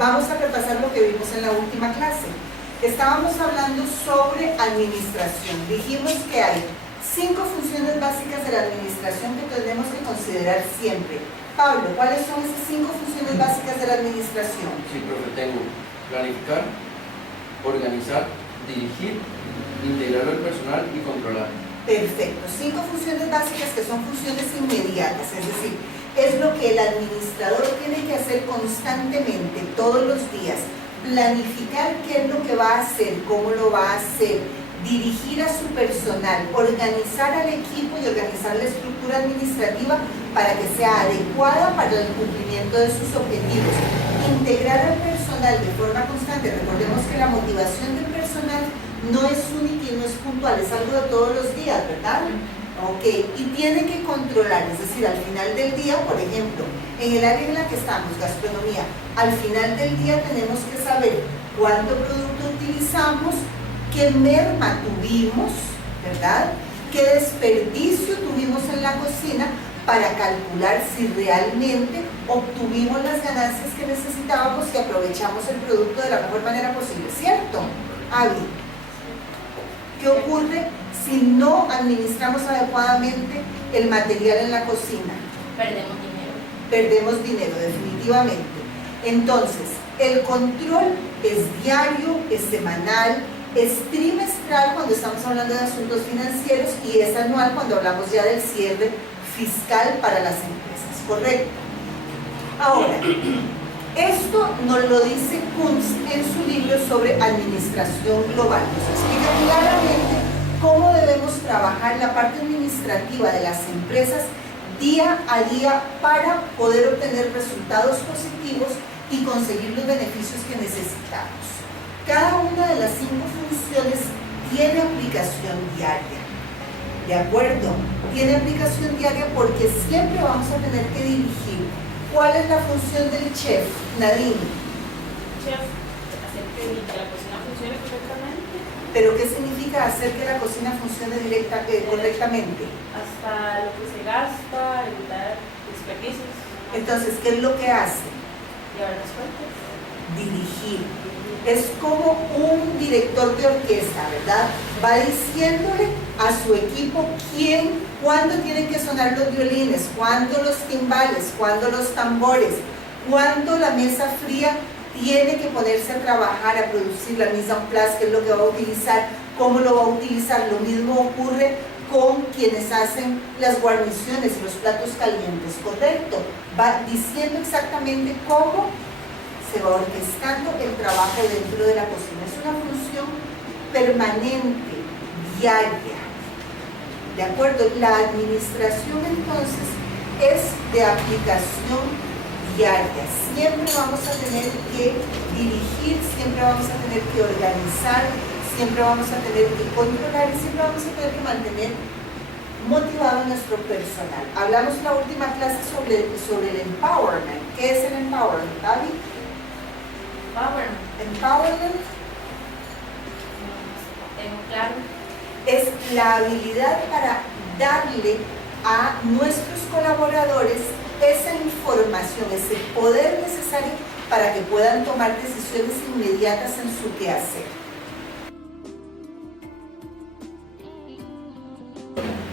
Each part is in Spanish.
Vamos a repasar lo que vimos en la última clase. Estábamos hablando sobre administración. Dijimos que hay 5 funciones básicas de la administración que tenemos que considerar siempre. Pablo, ¿cuáles son esas 5 funciones básicas de la administración? Sí, profe, tengo planificar, organizar, dirigir, integrar al personal y controlar. Perfecto, 5 funciones básicas que son funciones inmediatas, es decir, es lo que el administrador tiene que hacer constantemente, todos los días. Planificar qué es lo que va a hacer, cómo lo va a hacer, dirigir a su personal, organizar al equipo y organizar la estructura administrativa para que sea adecuada para el cumplimiento de sus objetivos. Integrar al personal de forma constante. Recordemos que la motivación del personal no es única y no es puntual, es algo de todos los días, ¿verdad? Ok, y tiene que controlar, es decir, al final del día, por ejemplo, en el área en la que estamos, gastronomía, al final del día tenemos que saber cuánto producto utilizamos, qué merma tuvimos, ¿verdad? Qué desperdicio tuvimos en la cocina para calcular si realmente obtuvimos las ganancias que necesitábamos y aprovechamos el producto de la mejor manera posible, ¿cierto? Avi, ¿qué ocurre si no administramos adecuadamente el material en la cocina? Perdemos dinero. Perdemos dinero, definitivamente. Entonces, el control es diario, es semanal, es trimestral cuando estamos hablando de asuntos financieros y es anual cuando hablamos ya del cierre fiscal para las empresas, ¿correcto? Ahora, esto nos lo dice Kunz en su libro sobre administración global. Nos explica claramente cómo debemos trabajar la parte administrativa de las empresas día a día para poder obtener resultados positivos y conseguir los beneficios que necesitamos. Cada una de las 5 funciones tiene aplicación diaria, ¿de acuerdo? Tiene aplicación diaria porque siempre vamos a tener que dirigir. ¿Cuál es la función del chef, Nadine? Chef, hacer que la cocina funcione correctamente. ¿Pero qué significa hacer que la cocina funcione correctamente? Hasta lo que se gasta, evitar desperdicios. Entonces, ¿qué es lo que hace? Llevar las cuentas. Dirigir. Es como un director de orquesta, ¿verdad? Va diciéndole a su equipo cuándo tienen que sonar los violines, cuándo los timbales, cuándo los tambores, cuándo la mesa fría tiene que ponerse a trabajar, a producir la mise en place, qué es lo que va a utilizar, cómo lo va a utilizar. Lo mismo ocurre con quienes hacen las guarniciones y los platos calientes, ¿correcto? Va diciendo exactamente cómo se va orquestando el trabajo dentro de la cocina. Es una función permanente, diaria, ¿de acuerdo? La administración entonces es de aplicación diaria. Siempre vamos a tener que dirigir, siempre vamos a tener que organizar, siempre vamos a tener que controlar y siempre vamos a tener que mantener motivado a nuestro personal. Hablamos en la última clase sobre el empowerment. ¿Qué es el empowerment, David? Empowerment Claro. es la habilidad para darle a nuestros colaboradores esa información, ese poder necesario para que puedan tomar decisiones inmediatas en su quehacer.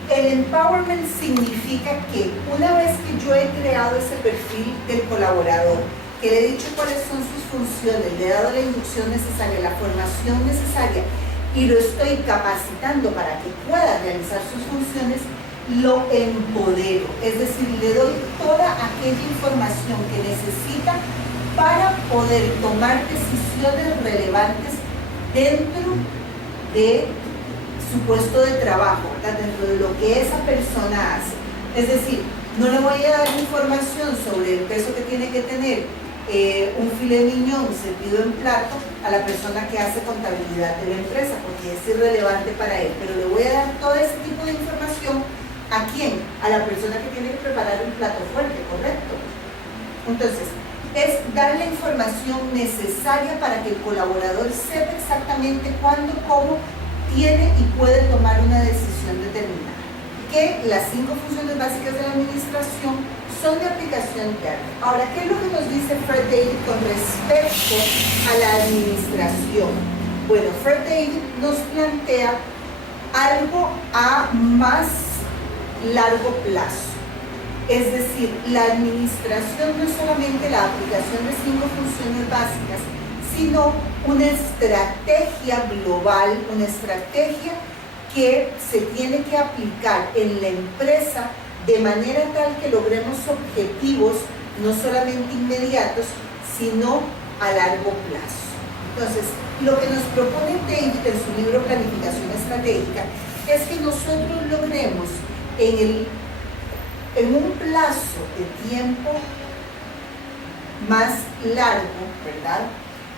El empowerment significa que una vez que yo he creado ese perfil del colaborador, que le he dicho cuáles son sus funciones, le he dado la inducción necesaria, la formación necesaria y lo estoy capacitando para que pueda realizar sus funciones, lo empodero, es decir, le doy toda aquella información que necesita para poder tomar decisiones relevantes dentro de su puesto de trabajo, ¿verdad? Dentro de lo que esa persona hace. Es decir, no le voy a dar información sobre el peso que tiene que tener un filet mignon servido en plato a la persona que hace contabilidad de la empresa, porque es irrelevante para él, pero le voy a dar todo ese tipo de información. ¿A quién? A la persona que tiene que preparar un plato fuerte, ¿correcto? Entonces, es dar la información necesaria para que el colaborador sepa exactamente cuándo, cómo tiene y puede tomar una decisión determinada. Que las 5 funciones básicas de la administración son de aplicación diaria. Ahora, ¿qué es lo que nos dice Fred David con respecto a la administración? Bueno, Fred David nos plantea algo a más largo plazo. Es decir, la administración no es solamente la aplicación de 5 funciones básicas, sino una estrategia global, una estrategia que se tiene que aplicar en la empresa de manera tal que logremos objetivos no solamente inmediatos, sino a largo plazo. Entonces, lo que nos propone David en su libro Planificación Estratégica es que nosotros logremos en un plazo de tiempo más largo, ¿verdad?,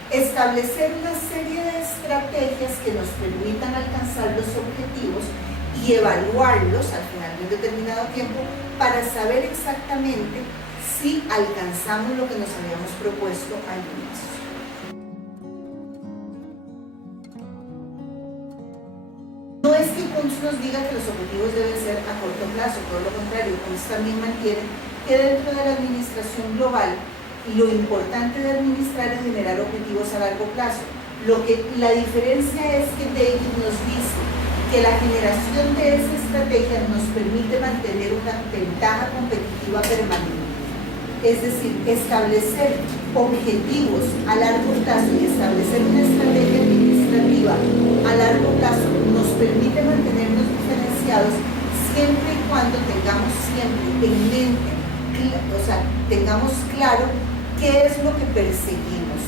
establecer una serie de estrategias que nos permitan alcanzar los objetivos y evaluarlos al final de un determinado tiempo para saber exactamente si alcanzamos lo que nos habíamos propuesto al inicio. No es que Kunz nos diga que los objetivos deben ser a corto plazo, todo lo contrario, Kunz también mantiene que dentro de la administración global lo importante de administrar es generar objetivos a largo plazo. La diferencia es que David nos dice que la generación de esa estrategia nos permite mantener una ventaja competitiva permanente. Es decir, establecer objetivos a largo plazo y establecer una estrategia administrativa a largo plazo nos permite mantenernos diferenciados siempre y cuando tengamos siempre en mente, tengamos claro qué es lo que perseguimos,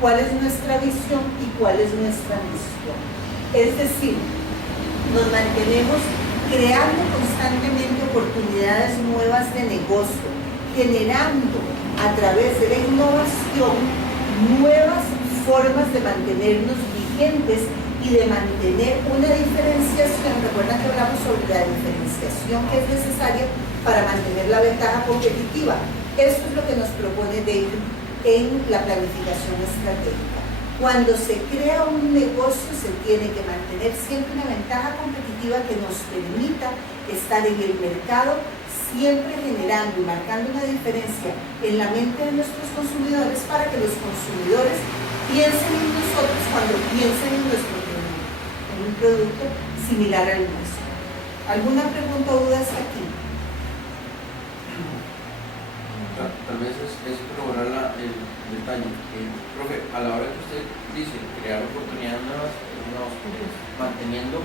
cuál es nuestra visión y cuál es nuestra misión. Es decir, nos mantenemos creando constantemente oportunidades nuevas de negocio, generando a través de la innovación nuevas formas de mantenernos vigentes y de mantener una diferenciación. Recuerdan que hablamos sobre la diferenciación que es necesaria para mantener la ventaja competitiva. Eso es lo que nos propone David en la planificación estratégica. Cuando se crea un negocio se tiene que mantener siempre una ventaja competitiva que nos permita estar en el mercado, siempre generando y marcando una diferencia en la mente de nuestros consumidores para que los consumidores piensen en nosotros cuando piensen en nuestro producto, en un producto similar al nuestro. ¿Alguna pregunta o duda hasta aquí? Tal vez es corroborar el detalle. Profe, a la hora que usted dice crear oportunidades nuevas, manteniendo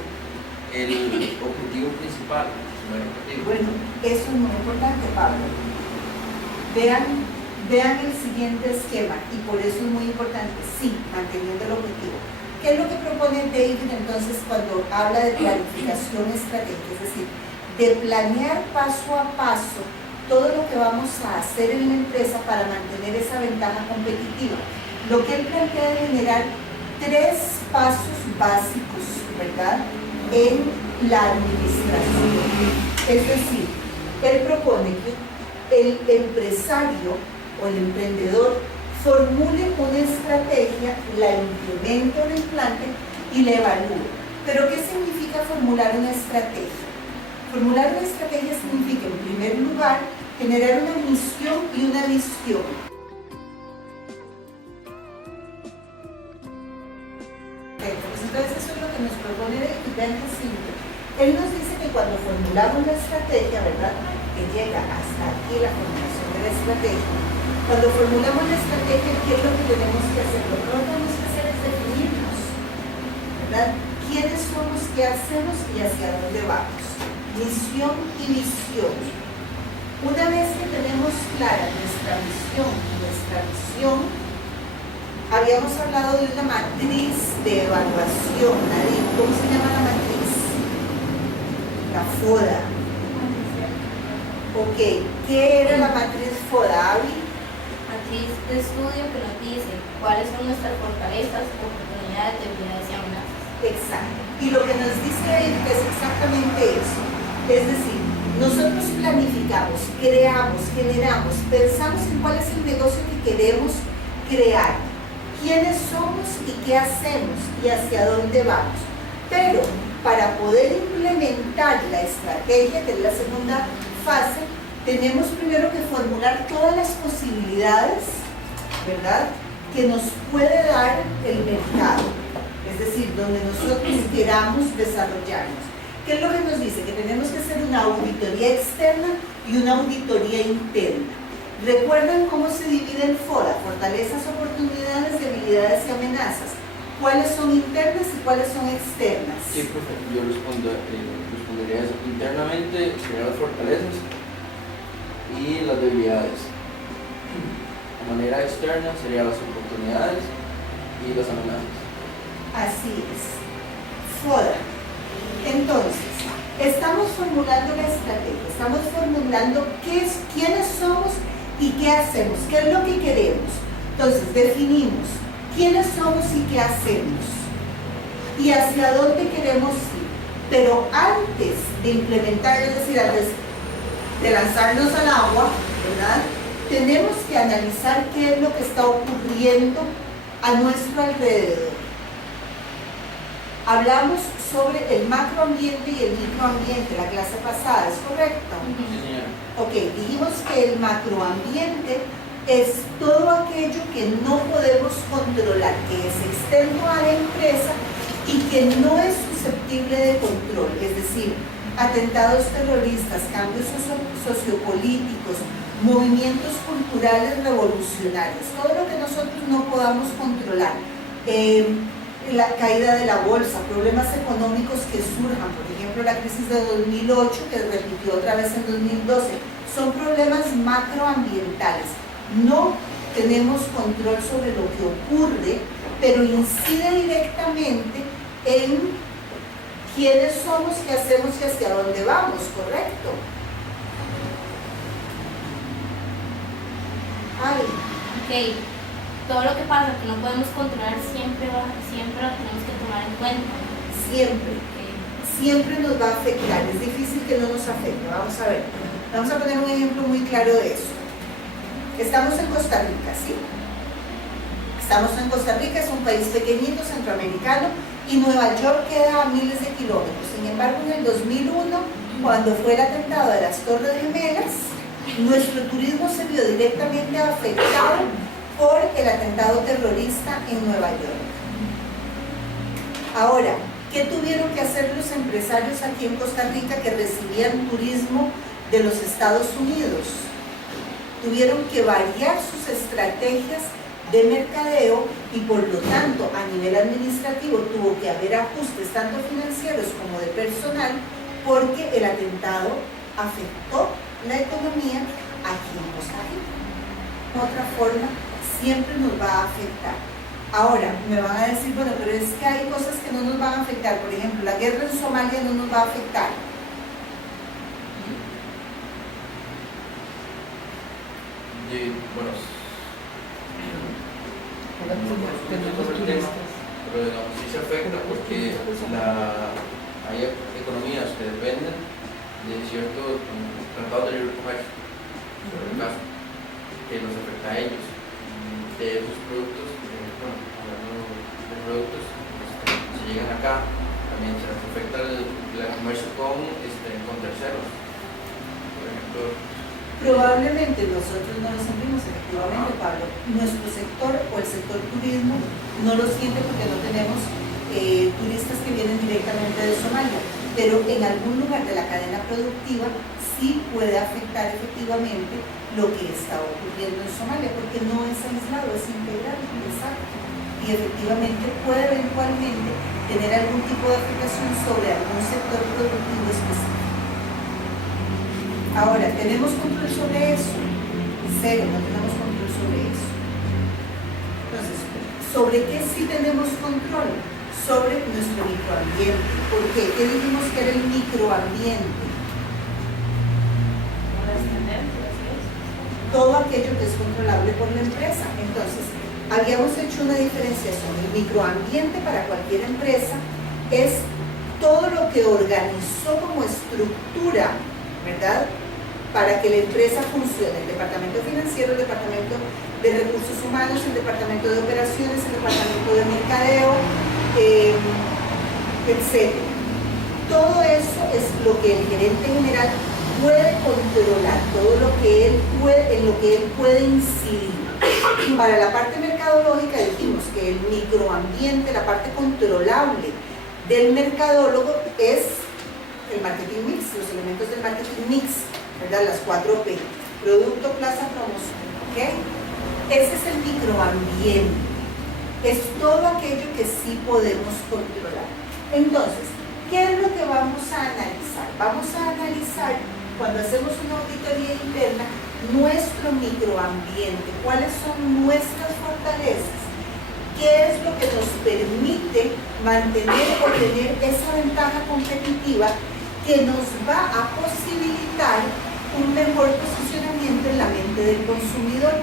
el objetivo principal. Bueno, eso es muy importante, Pablo. Vean el siguiente esquema y por eso es muy importante, sí, manteniendo el objetivo. ¿Qué es lo que propone David entonces cuando habla de planificación estratégica? Es decir, de planear paso a paso todo lo que vamos a hacer en la empresa para mantener esa ventaja competitiva. Lo que él plantea es generar 3 pasos básicos, ¿verdad?, en la administración. Es decir, él propone que el empresario o el emprendedor formule una estrategia, la implemente o la implante y la evalúe. ¿Pero qué significa formular una estrategia? Formular una estrategia significa, en primer lugar, generar una misión y una visión. Pues entonces eso es lo que nos propone David. Vean que simple. Él nos dice que cuando formulamos la estrategia, ¿verdad?, que llega hasta aquí la formulación de la estrategia, cuando formulamos la estrategia, ¿qué es lo que tenemos que hacer? Lo que tenemos que hacer es definirnos, ¿verdad? ¿Quiénes somos, qué hacemos y hacia dónde vamos? Misión y visión. Una vez que tenemos clara nuestra misión y nuestra visión, habíamos hablado de una matriz de evaluación. ¿Cómo se llama la matriz? La FODA. Ok, ¿qué era la matriz FODA, Avi? Matriz de estudio que nos dice cuáles son nuestras fortalezas, oportunidades, debilidades y amenazas. Exacto. Y lo que nos dice él es exactamente eso. Es decir, nosotros planificamos, creamos, generamos, pensamos en cuál es el negocio que queremos crear, quiénes somos y qué hacemos y hacia dónde vamos. Pero para poder implementar la estrategia, que es la segunda fase, tenemos primero que formular todas las posibilidades, ¿verdad?, que nos puede dar el mercado, es decir, donde nosotros queramos desarrollarnos. ¿Qué es lo que nos dice? Que tenemos que hacer una auditoría externa y una auditoría interna. ¿Recuerdan cómo se divide el FODA? Fortalezas, oportunidades, debilidades y amenazas. ¿Cuáles son internas y cuáles son externas? Sí, profe, yo respondería eso. Internamente serían las fortalezas y las debilidades. De manera externa serían las oportunidades y las amenazas. Así es. FODA. Entonces, estamos formulando la estrategia, estamos formulando quiénes somos y qué hacemos, qué es lo que queremos. Entonces, definimos quiénes somos y qué hacemos y hacia dónde queremos ir. Pero antes de implementarlo, es decir, antes de lanzarnos al agua, ¿verdad?, tenemos que analizar qué es lo que está ocurriendo a nuestro alrededor. Hablamos sobre el macroambiente y el microambiente la clase pasada, ¿es correcto? Sí, señora. Ok, dijimos que el macroambiente es todo aquello que no podemos controlar, que es externo a la empresa y que no es susceptible de control, es decir, atentados terroristas, cambios sociopolíticos, movimientos culturales revolucionarios, todo lo que nosotros no podamos controlar. La caída de la bolsa, problemas económicos que surjan, por ejemplo la crisis de 2008 que repitió otra vez en 2012, son problemas macroambientales. No tenemos control sobre lo que ocurre, pero incide directamente en quiénes somos, qué hacemos y hacia dónde vamos, ¿correcto? Ok, todo lo que pasa que no podemos controlar siempre lo tenemos que tomar en cuenta. Siempre nos va a afectar, es difícil que no nos afecte. Vamos a ver, vamos a poner un ejemplo muy claro de eso. Estamos en Costa Rica, ¿sí? Estamos en Costa Rica, es un país pequeñito, centroamericano, y Nueva York queda a miles de kilómetros. Sin embargo, en el 2001, cuando fue el atentado de las Torres Gemelas, nuestro turismo se vio directamente afectado por el atentado terrorista en Nueva York. Ahora, ¿qué tuvieron que hacer los empresarios aquí en Costa Rica que recibían turismo de los Estados Unidos? Tuvieron que variar sus estrategias de mercadeo y por lo tanto a nivel administrativo tuvo que haber ajustes tanto financieros como de personal porque el atentado afectó la economía aquí en Costa Rica. De otra forma, siempre nos va a afectar. Ahora, me van a decir, bueno, pero es que hay cosas que no nos van a afectar. Por ejemplo, la guerra en Somalia no nos va a afectar. Bueno, pero digamos, sí se afecta porque hay economías que dependen de ciertos tratados de libre comercio, sobre el caso, que los afecta a ellos. De esos productos, bueno, hablando de productos, se llegan acá, también se les afecta el comercio con terceros. Por ejemplo, Probablemente nosotros no lo sentimos, efectivamente, Pablo. Nuestro sector o el sector turismo no lo siente porque no tenemos turistas que vienen directamente de Somalia, pero en algún lugar de la cadena productiva sí puede afectar efectivamente lo que está ocurriendo en Somalia, porque no es aislado, es integral, exacto. Y efectivamente puede eventualmente tener algún tipo de afectación sobre algún sector productivo específico. Ahora, ¿tenemos control sobre eso? Cero, no tenemos control sobre eso. Entonces, ¿sobre qué sí tenemos control? Sobre nuestro microambiente. ¿Por qué? ¿Qué dijimos que era el microambiente? Todo aquello que es controlable por la empresa. Entonces, habíamos hecho una diferenciación. El microambiente para cualquier empresa es todo lo que organizó como estructura, ¿verdad?, para que la empresa funcione. El departamento financiero, el departamento de recursos humanos, el departamento de operaciones, el departamento de mercadeo, etc. Todo eso es lo que el gerente general puede controlar, todo lo que él puede, en lo que él puede incidir. Para la parte mercadológica dijimos que el microambiente, la parte controlable del mercadólogo es el marketing mix, los elementos del marketing mix, ¿verdad? Las 4P, producto, plaza, promoción, ¿ok? Ese es el microambiente, es todo aquello que sí podemos controlar. Entonces, ¿qué es lo que vamos a analizar? Vamos a analizar, cuando hacemos una auditoría interna, nuestro microambiente, cuáles son nuestras fortalezas, qué es lo que nos permite mantener o tener esa ventaja competitiva que nos va a posibilitar un mejor posicionamiento en la mente del consumidor.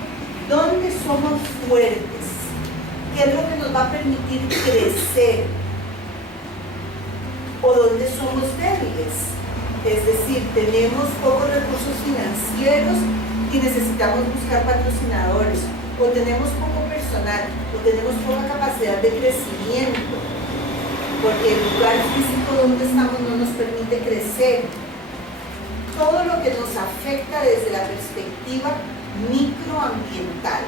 ¿Dónde somos fuertes? ¿Qué es lo que nos va a permitir crecer? ¿O dónde somos débiles? Es decir, tenemos pocos recursos financieros y necesitamos buscar patrocinadores, o tenemos poco personal, o tenemos poca capacidad de crecimiento, porque el lugar físico donde estamos no nos permite crecer. Todo lo que nos afecta desde la perspectiva microambiental.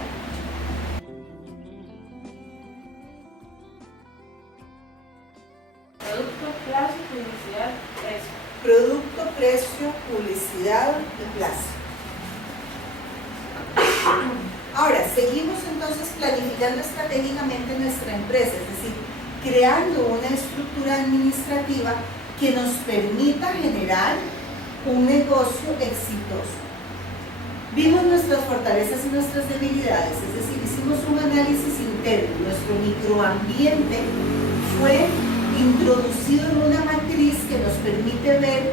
Producto, plazo, publicidad, precio. Producto, precio, publicidad y plaza. Ahora, seguimos entonces planificando estratégicamente nuestra empresa, es decir, creando una estructura administrativa que nos permita generar un negocio exitoso. Vimos nuestras fortalezas y nuestras debilidades, es decir, hicimos un análisis interno. Nuestro microambiente fue introducido en una matriz que nos permite ver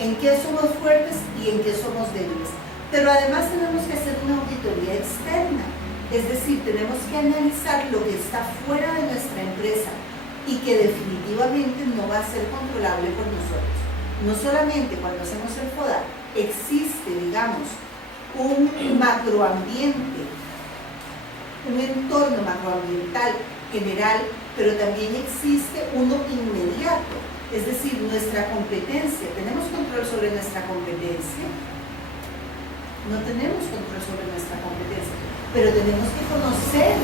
en qué somos fuertes y en qué somos débiles. Pero además tenemos que hacer una auditoría externa, es decir, tenemos que analizar lo que está fuera de nuestra empresa y que definitivamente no va a ser controlable por nosotros. No solamente cuando hacemos el FODA, existe, digamos, un macroambiente, un entorno macroambiental general, pero también existe uno inmediato, es decir, nuestra competencia. ¿Tenemos control sobre nuestra competencia? No tenemos control sobre nuestra competencia, pero tenemos que conocer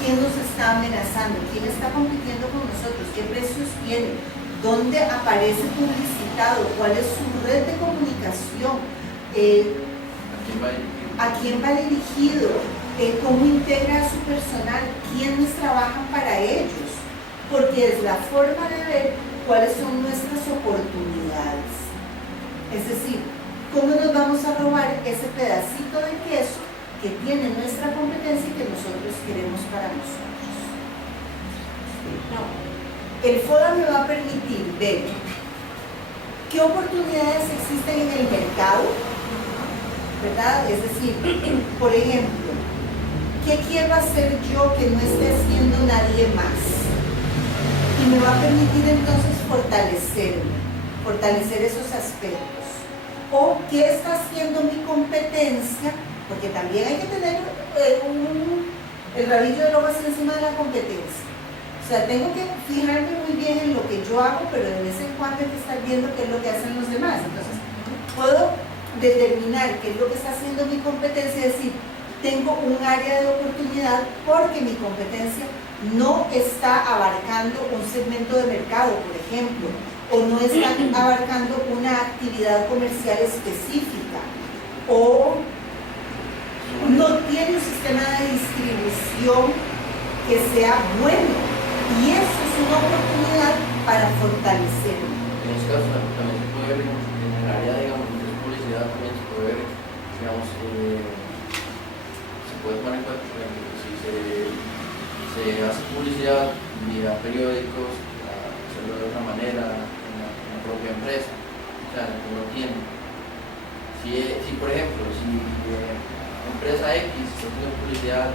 quién nos está amenazando, quién está compitiendo con nosotros, qué precios tiene, dónde aparece publicitado, cuál es su red de comunicación, a quién va dirigido, cómo integra a su personal, quiénes trabajan para ellos, porque es la forma de ver cuáles son nuestras oportunidades. Es decir, ¿cómo nos vamos a robar ese pedacito de queso que tiene nuestra competencia y que nosotros queremos para nosotros? No. El FODA me va a permitir ver qué oportunidades existen en el mercado, ¿verdad? Es decir, por ejemplo, ¿qué quiero hacer yo que no esté haciendo nadie más? Y me va a permitir entonces fortalecer esos aspectos. O qué está haciendo mi competencia, porque también hay que tener el rabillo del ojo encima de la competencia. O sea, tengo que fijarme muy bien en lo que yo hago, pero de vez en cuando hay que estar viendo qué es lo que hacen los demás. Entonces, puedo determinar qué es lo que está haciendo mi competencia y decir, tengo un área de oportunidad porque mi competencia no está abarcando un segmento de mercado, por ejemplo, o no está abarcando una actividad comercial específica, o no tiene un sistema de distribución que sea bueno, y eso es una oportunidad para fortalecerlo. En este caso también se puede ver en el área, digamos, de publicidad, también se puede ver, digamos, se puede tomar en cuenta, por ejemplo, si se hace publicidad vía periódicos, hacerlo de una manera en la propia empresa, o sea, en uno tiene. Si por ejemplo, si empresa X está haciendo publicidad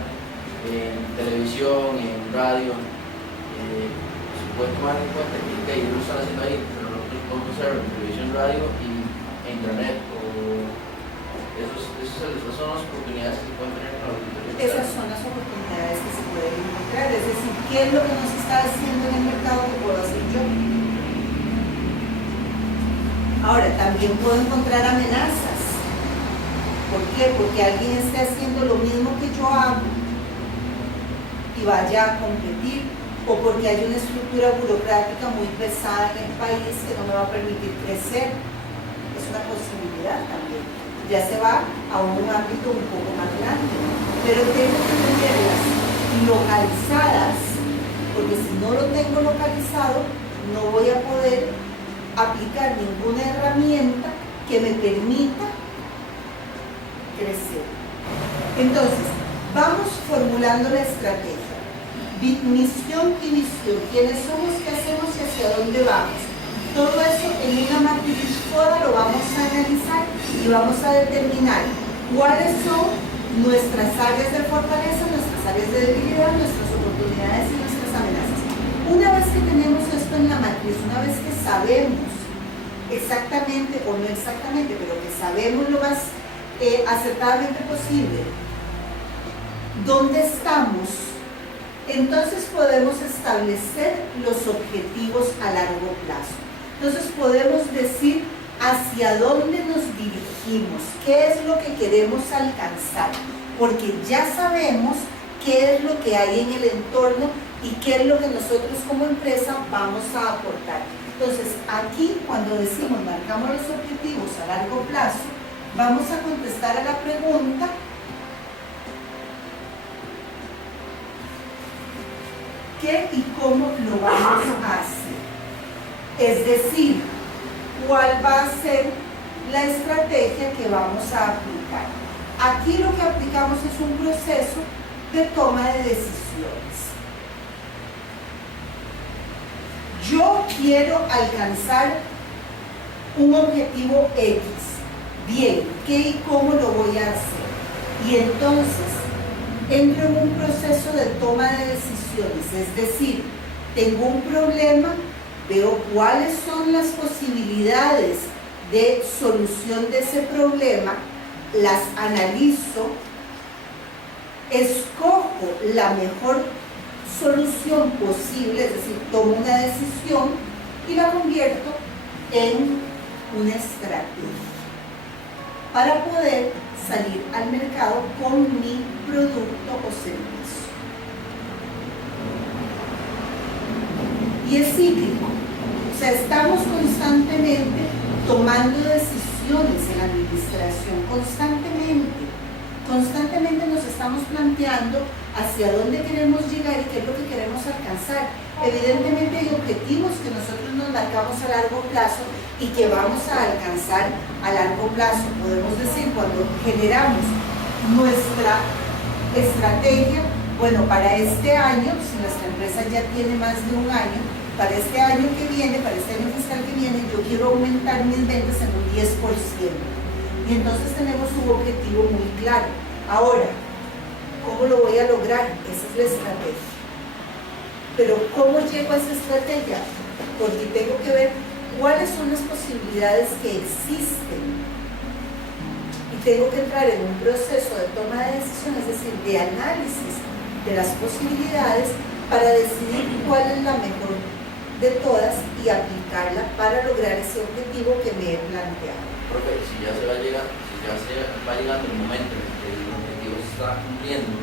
en televisión, en radio, se puede tomar en cuenta que ellos lo están haciendo ahí, pero nosotros podemos hacerlo en televisión, radio y internet. Esas son las oportunidades que se pueden tener en la auditoría. Esas son las oportunidades que se pueden encontrar, es decir, ¿qué es lo que nos está haciendo en el mercado que puedo hacer yo? Ahora, también puedo encontrar amenazas. ¿Por qué? Porque alguien esté haciendo lo mismo que yo hago y vaya a competir, o porque hay una estructura burocrática muy pesada en el país que no me va a permitir crecer. Es una posibilidad también. Ya se va a un ámbito un poco más grande, pero tengo que tenerlas localizadas, porque si no lo tengo localizado, no voy a poder aplicar ninguna herramienta que me permita crecer. Entonces, vamos formulando la estrategia. Misión y visión, quiénes somos, qué hacemos y hacia dónde vamos. Todo eso en una matriz FODA lo vamos a analizar y vamos a determinar cuáles son nuestras áreas de fortaleza, nuestras áreas de debilidad, nuestras oportunidades y nuestras amenazas. Una vez que tenemos esto en la matriz, una vez que sabemos exactamente, o no exactamente, pero que sabemos lo más acertadamente posible dónde estamos, entonces podemos establecer los objetivos a largo plazo. Entonces podemos decir hacia dónde nos dirigimos, qué es lo que queremos alcanzar, porque ya sabemos qué es lo que hay en el entorno y qué es lo que nosotros como empresa vamos a aportar. Entonces aquí, cuando decimos marcamos los objetivos a largo plazo, vamos a contestar a la pregunta: ¿qué y cómo lo vamos a hacer? Es decir, ¿cuál va a ser la estrategia que vamos a aplicar? Aquí lo que aplicamos es un proceso de toma de decisiones. Yo quiero alcanzar un objetivo X. Bien, ¿qué y cómo lo voy a hacer? Y entonces entro en un proceso de toma de decisiones, es decir, tengo un problema, veo cuáles son las posibilidades de solución de ese problema, las analizo, escojo la mejor solución posible, es decir, tomo una decisión y la convierto en una estrategia para poder salir al mercado con mi producto o servicio. Y es cíclico, o sea, estamos constantemente tomando decisiones en la administración, constantemente nos estamos planteando hacia dónde queremos llegar y qué es lo que queremos alcanzar. Evidentemente hay objetivos que nosotros nos marcamos a largo plazo y que vamos a alcanzar a largo plazo. Podemos decir, cuando generamos nuestra estrategia, bueno, para este año, si nuestra empresa ya tiene más de un año, para este año que viene, para este año fiscal que viene, yo quiero aumentar mis ventas en un 10%. Y entonces tenemos un objetivo muy claro. Ahora, ¿cómo lo voy a lograr? Esa es la estrategia. Pero ¿cómo llego a esa estrategia? Porque tengo que ver cuáles son las posibilidades que existen. Y tengo que entrar en un proceso de toma de decisión, es decir, de análisis de las posibilidades para decidir cuál es la mejor de todas y aplicarla para lograr ese objetivo que me he planteado. Profe, si ya se va llegando el momento en que el objetivo se está cumpliendo,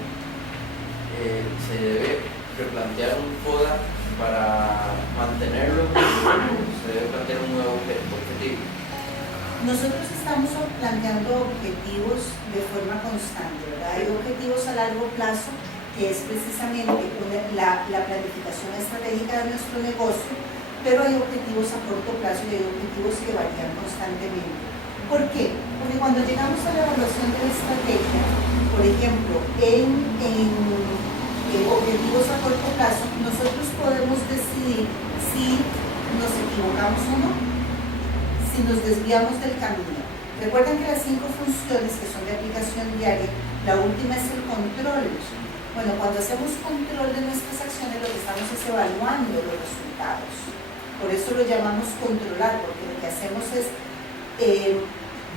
se debe replantear un FODA para mantenerlo, se debe plantear un nuevo objetivo. Nosotros estamos planteando objetivos de forma constante, ¿verdad? Hay objetivos a largo plazo, que es precisamente la planificación estratégica de nuestro negocio, pero hay objetivos a corto plazo y hay objetivos que varían constantemente. ¿Por qué? Porque cuando llegamos a la evaluación de la estrategia, por ejemplo, en objetivos a corto plazo, nosotros podemos decidir si nos equivocamos o no, si nos desviamos del camino. Recuerden que las 5 funciones que son de aplicación diaria, la última es el control. Bueno, cuando hacemos control de nuestras acciones, lo que estamos es evaluando los resultados. Por eso lo llamamos controlar, porque lo que hacemos es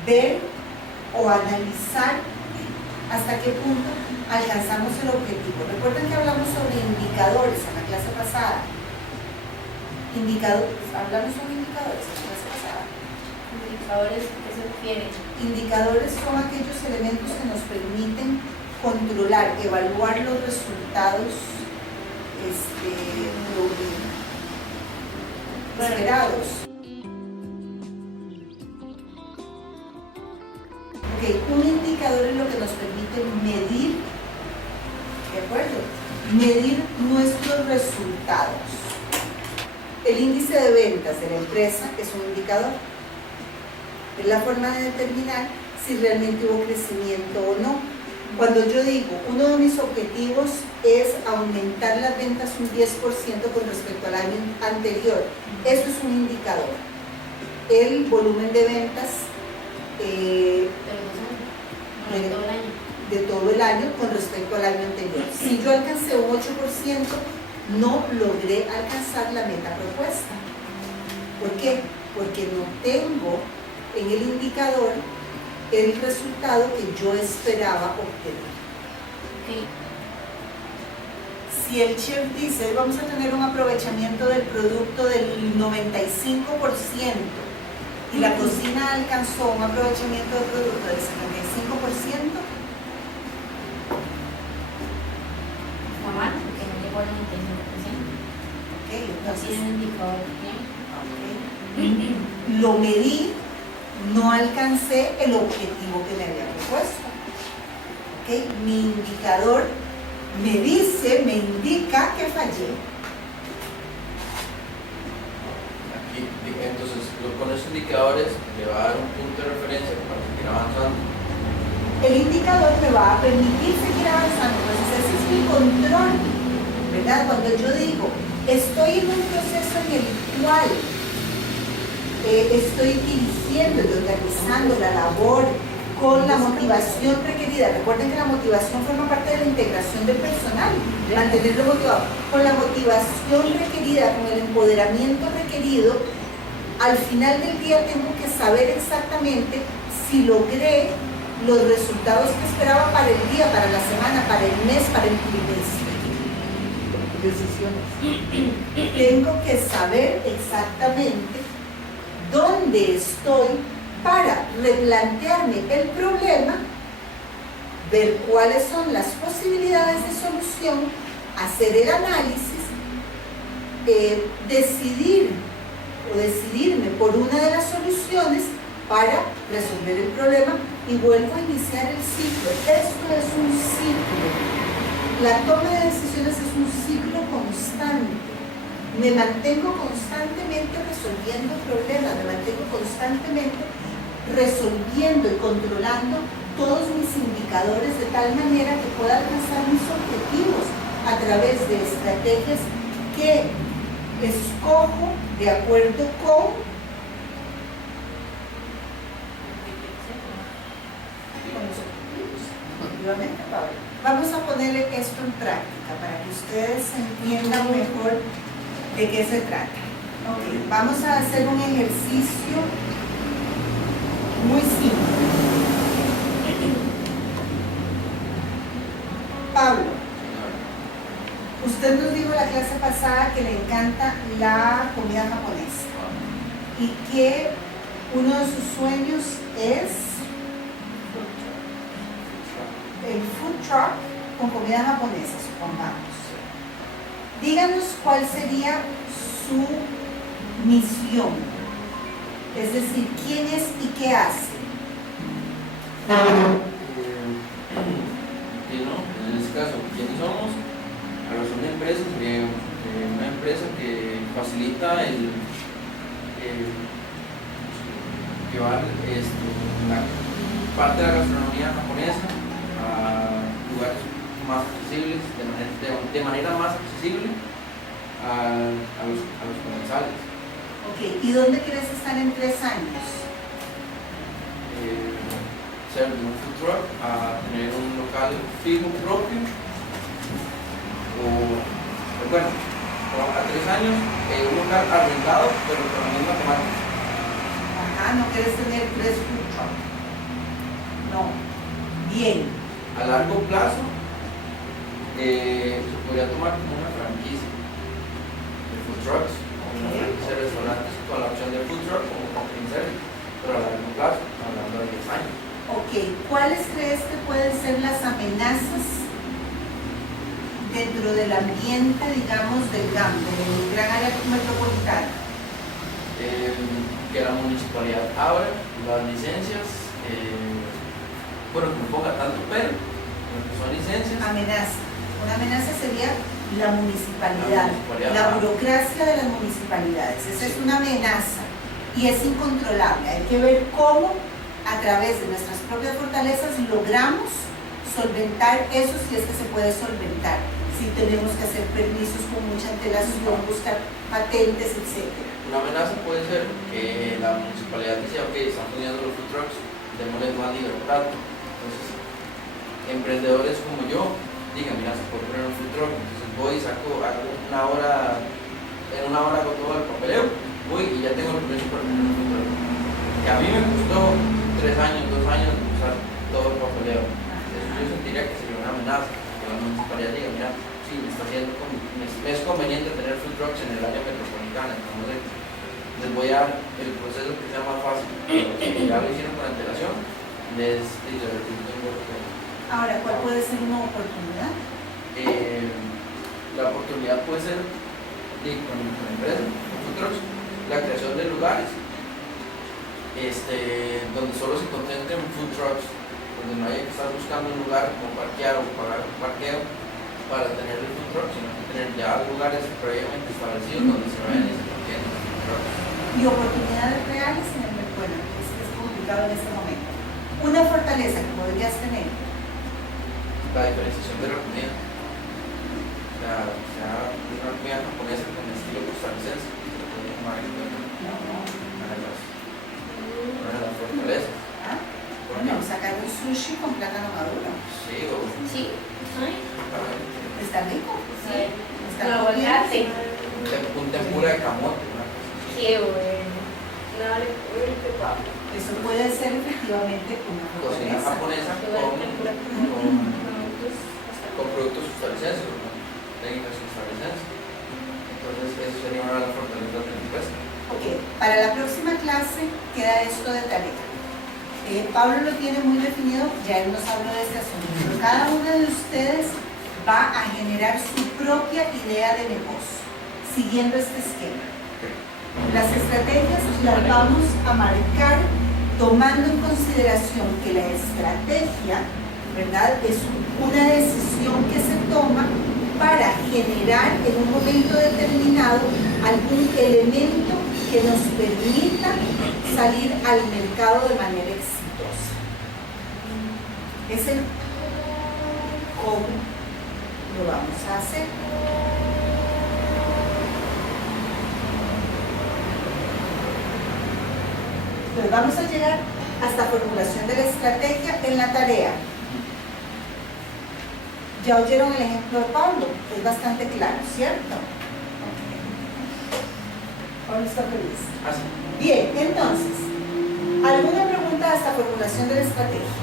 ver o analizar hasta qué punto alcanzamos el objetivo. Recuerden que hablamos sobre indicadores en la clase pasada. Hablamos sobre indicadores en la clase pasada. indicadores, ¿qué se refiere? Indicadores son aquellos elementos que nos permiten controlar, evaluar los resultados esperados. Okay, un indicador es lo que nos permite medir, ¿de acuerdo? Medir nuestros resultados. El índice de ventas de la empresa es un indicador. Es la forma de determinar si realmente hubo crecimiento o no. Cuando yo digo, uno de mis objetivos es aumentar las ventas un 10% con respecto al año anterior, eso es un indicador. El volumen de ventas de todo el año con respecto al año anterior. Si yo alcancé un 8%, no logré alcanzar la meta propuesta. ¿Por qué? Porque no tengo en el indicador el resultado que yo esperaba obtener. Okay. Si el chef dice, vamos a tener un aprovechamiento del producto del 95% y la cocina alcanzó un aprovechamiento del producto del 75%, está mal, porque no llegó al 95%. okay, entonces, Tiene un indicador bien. okay, lo medí, no alcancé el objetivo que me había propuesto. Okay, mi indicador me dice, me indica que fallé. Aquí, entonces, con esos indicadores le va a dar un punto de referencia para seguir avanzando. El indicador me va a permitir seguir avanzando. Entonces ese es mi control, ¿verdad? Cuando yo digo, estoy en un proceso en el cual estoy dirigiendo y organizando la labor con la motivación requerida. Recuerden que la motivación forma parte de la integración del personal, mantenerlo motivado. Con la motivación requerida, con el empoderamiento requerido, al final del día tengo que saber exactamente si logré los resultados que esperaba para el día, para la semana, para el mes, para el trimestre. Decisiones. Tengo que saber exactamente dónde estoy para replantearme el problema, ver cuáles son las posibilidades de solución, hacer el análisis, decidirme por una de las soluciones para resolver el problema y vuelvo a iniciar el ciclo. Esto es un ciclo. La toma de decisiones es un ciclo constante. Me mantengo constantemente resolviendo problemas, me mantengo constantemente resolviendo y controlando todos mis indicadores de tal manera que pueda alcanzar mis objetivos a través de estrategias que escojo de acuerdo con los objetivos. Efectivamente, Pablo. Vamos a poner esto en práctica para que ustedes entiendan mejor de qué se trata. Okay. Vamos a hacer un ejercicio muy simple. Pablo, usted nos dijo la clase pasada que le encanta la comida japonesa y que uno de sus sueños es el food truck con comida japonesa, supongamos. Díganos cuál sería su misión, es decir, quién es y qué hace. En este caso, ¿quiénes somos? A ver, una empresa, una empresa que facilita el llevar la parte de la gastronomía japonesa a lugares más accesibles, de manera más accesible a los comensales. Ok, ¿y dónde quieres estar en 3 años? Ser un food truck, a tener un local fijo propio, o bueno, a 3 años un local arrendado, pero con la misma temática. Ajá, no quieres tener 3 food trucks. No. Bien. A largo plazo se podría tomar como una franquicia de food trucks, o una franquicia de restaurantes con la opción de food truck como catering service. pero a largo plazo, hablando de 10 años. Ok, ¿cuáles crees que pueden ser las amenazas dentro del ambiente, digamos, del GAM, del Gran Área Metropolitana? Que la municipalidad abra las licencias, bueno, que no ponga tanto pero, que son licencias. Amenaza. Una amenaza sería la municipalidad, la burocracia de las municipalidades. Esa es una amenaza y es incontrolable. Hay que ver cómo a través de nuestras propias fortalezas logramos solventar eso, si es que se puede solventar. Si tenemos que hacer permisos con mucha antelación, buscar patentes, etc. Una amenaza puede ser que la municipalidad dice, ok, están poniendo los food trucks, démosles más libertad. Entonces, emprendedores como yo digan, mira, se puede poner un food truck, entonces voy y saco, hago en una hora hago todo el papeleo, voy y ya tengo el permiso para poner un food truck. Que a mí me costó 3 años, 2 años usar todo el papeleo. Entonces, yo sentiría que sería una amenaza, que la municipalidad diga, mira, sí, me es conveniente tener food trucks en el área metropolitana, entonces les voy a dar el proceso que sea más fácil. Si ya lo hicieron con antelación, les digo, Ahora, ¿cuál puede ser una oportunidad? La oportunidad puede ser con la empresa, con food trucks, la creación de lugares donde solo se concentren food trucks, donde no haya que estar buscando un lugar como parquear o pagar un parqueo para tener el food truck, sino que tener ya lugares previamente establecidos donde se vayan y se parqueen los food trucks. Y oportunidades reales en el mercado, es complicado en este momento. Una fortaleza que podrías tener. La diferenciación de la comida. Sea una comida japonesa con estilo costarricense, una de las fortalezas. Bueno, sacar un sushi con plátano maduro. Sí, o Sí. Está rico. Sí. Está Lo muy bien. volcaste. un tempura de camote. Qué bueno. No le qué guapo. Eso puede ser efectivamente una Cocina fortaleza. japonesa con productos costarricenses, con técnicas costarricenses. Entonces, eso sería una de las fortalezas de la empresa. Ok, para la próxima clase queda esto de tarea. Pablo lo tiene muy definido, ya él nos habló de este asunto, pero cada uno de ustedes va a generar su propia idea de negocio, siguiendo este esquema. Las estrategias las vamos a marcar tomando en consideración que la estrategia, ¿verdad?, es una decisión que se toma para generar en un momento determinado algún elemento que nos permita salir al mercado de manera exitosa. Es el cómo lo vamos a hacer. Pues vamos a llegar hasta formulación de la estrategia en la tarea. Ya oyeron el ejemplo de Pablo, es bastante claro, ¿cierto? Pablo está feliz. Así. Bien, entonces, ¿alguna pregunta hasta formulación de la estrategia?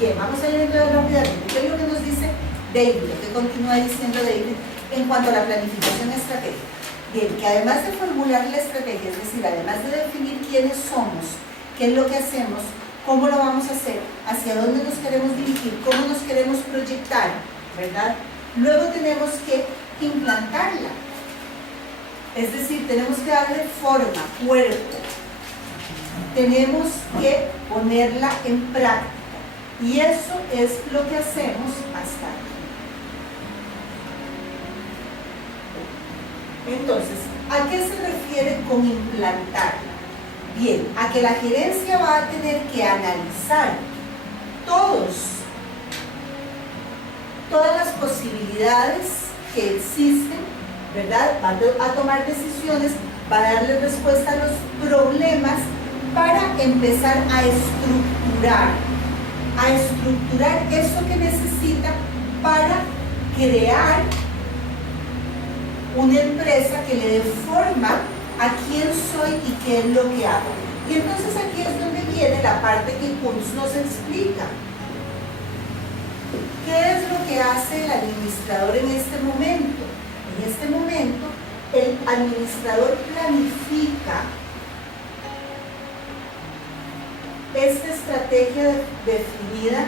Bien, vamos a ir rápidamente. ¿Qué es lo que nos dice David? Lo que continúa diciendo David en cuanto a la planificación estratégica. Bien, que además de formular la estrategia, es decir, además de definir quiénes somos, qué es lo que hacemos, cómo lo vamos a hacer, hacia dónde nos queremos dirigir, cómo nos queremos proyectar, ¿verdad? Luego tenemos que implantarla. Es decir, tenemos que darle forma, cuerpo. Tenemos que ponerla en práctica. Y eso es lo que hacemos hasta aquí. Entonces, ¿a qué se refiere con implantarla? Bien, a que la gerencia va a tener que analizar todas las posibilidades que existen, ¿verdad? Va a tomar decisiones, va a darle respuesta a los problemas para empezar a estructurar eso que necesita para crear una empresa que le dé forma a quién soy y qué es lo que hago. Y entonces aquí es donde viene la parte que Kunz nos explica. ¿Qué es lo que hace el administrador en este momento? En este momento, el administrador planifica esta estrategia definida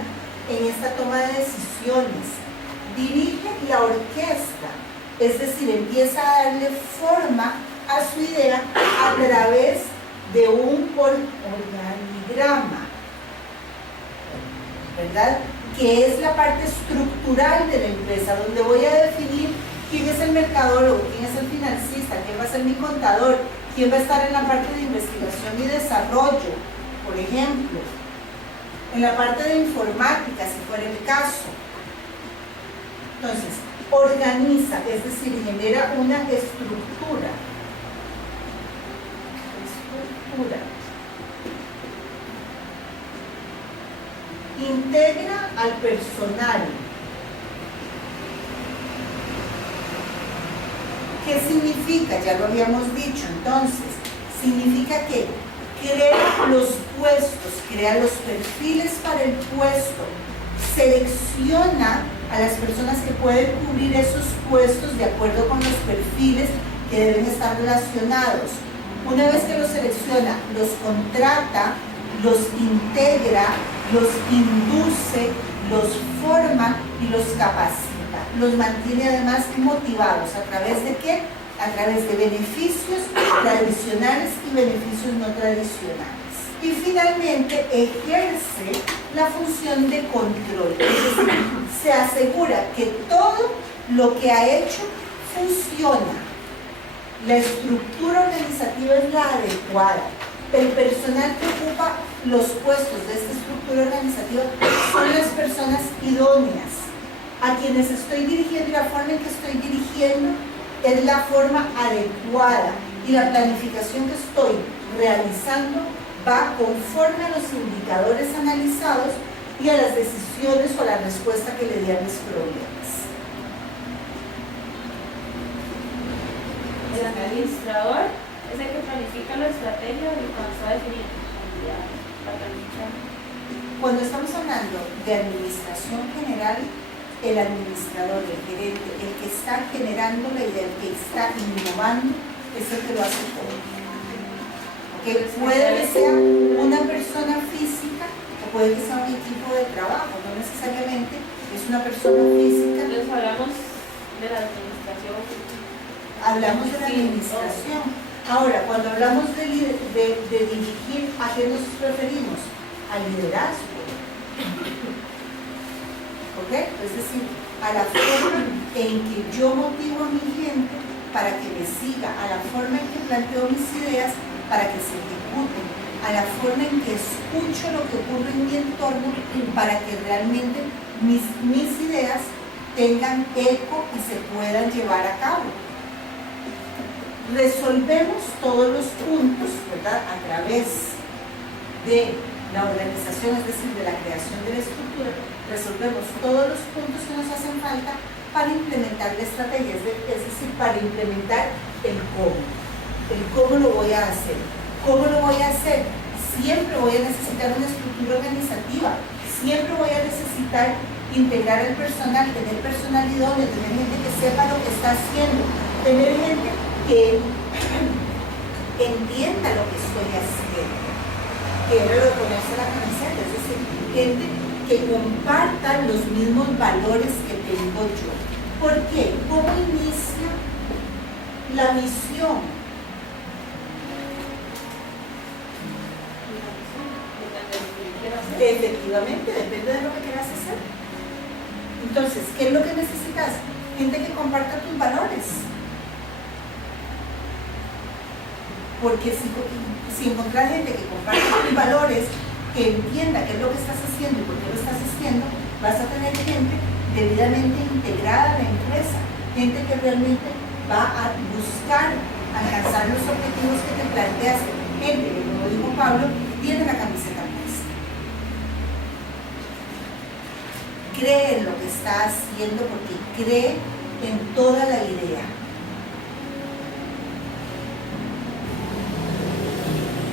en esta toma de decisiones, dirige la orquesta, es decir, empieza a darle forma a su idea a través de un organigrama, ¿verdad? Que es la parte estructural de la empresa, donde voy a definir quién es el mercadólogo, quién es el financista, quién va a ser mi contador, quién va a estar en la parte de investigación y desarrollo, por ejemplo, en la parte de informática, si fuera el caso. Entonces, organiza, es decir, genera una estructura. Integra al personal. ¿Qué significa? Ya lo habíamos dicho. Entonces, significa que crea los puestos, crea los perfiles para el puesto, selecciona a las personas que pueden cubrir esos puestos de acuerdo con los perfiles que deben estar relacionados. Una vez que los selecciona, los contrata, los integra, los induce, los forma y los capacita. Los mantiene además motivados. ¿A través de qué? A través de beneficios tradicionales y beneficios no tradicionales. Y finalmente ejerce la función de control. Es decir, se asegura que todo lo que ha hecho funciona. La estructura organizativa es la adecuada. El personal que ocupa los puestos de esta estructura organizativa son las personas idóneas, a quienes estoy dirigiendo, y la forma en que estoy dirigiendo es la forma adecuada, y la planificación que estoy realizando va conforme a los indicadores analizados y a las decisiones o la respuesta que le di a mis problemas. El administrador es el que planifica la estrategia y cuando está definiendo la planificación. Cuando estamos hablando de administración general, el administrador, el gerente, el que está generando la idea, el que está innovando, es el que lo hace todo. ¿Okay? Puede que sea una persona física o puede que sea un equipo de trabajo, no necesariamente es una persona física. Entonces hablamos de la administración. Hablamos de la administración. Ahora, cuando hablamos de dirigir, ¿a qué nos referimos? Al liderazgo. ¿Ok? Es decir, a la forma en que yo motivo a mi gente para que me siga, a la forma en que planteo mis ideas para que se ejecuten, a la forma en que escucho lo que ocurre en mi entorno para que realmente mis ideas tengan eco y se puedan llevar a cabo. Resolvemos todos los puntos, ¿verdad?, a través de la organización, es decir, de la creación de la estructura. Resolvemos todos los puntos que nos hacen falta para implementar la estrategia, es decir, para implementar el cómo. El cómo lo voy a hacer. ¿Cómo lo voy a hacer? Siempre voy a necesitar una estructura organizativa, siempre voy a necesitar integrar el personal, tener personal idóneo, tener gente que sepa lo que está haciendo, tener gente que entienda lo que estoy haciendo, que era lo de ponerse la camiseta, es decir, gente que comparta los mismos valores que tengo yo. ¿Por qué? ¿Cómo inicia la misión? Efectivamente, depende de lo que quieras hacer. Entonces, ¿qué es lo que necesitas? Gente que comparta tus valores. Porque si encontrar gente que comparte tus valores, que entienda qué es lo que estás haciendo y por qué lo estás haciendo, vas a tener gente debidamente integrada a la empresa, gente que realmente va a buscar alcanzar los objetivos que te planteaste, gente que, como dijo Pablo, tiene la camiseta puesta. Cree en lo que está haciendo porque cree en toda la idea.